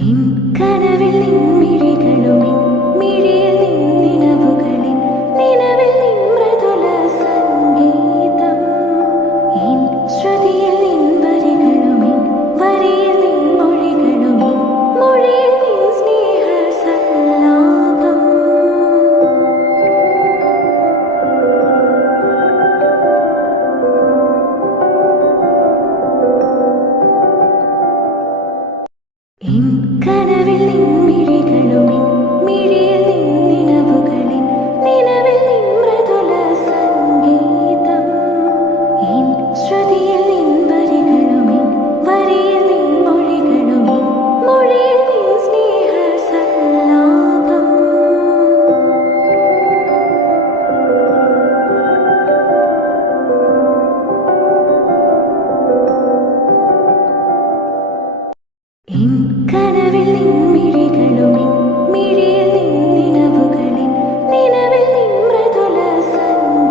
N കനവിൽ നിൻമിഴികളും മിഴിയിൽ നിന്നിനവുകളിൽ നിലവിൽ നിൻ മൃദുല സംഗീതം എൻ ശ്രുതിയിൽ നിൻ വരികളും വരിയിൽ നിൻ മൊഴികളും മൊഴിയിൽ നിൻ സ്നേഹ സല്ലാപം എൻ കനവിൽ നിൻമിഴികളും മിഴിയിൽ നിന്നിനവുകളിൽ നിലവിൽ നിൻ മൃദുല സംഗീതം എൻ ശ്രുതിയിൽ നിൻ വരികളും വരിയിൽ നിൻ മൊഴികളും മൊഴിയിൽ നിൻ സ്നേഹ സല്ലാപം എൻ കനവിൽ നിൻ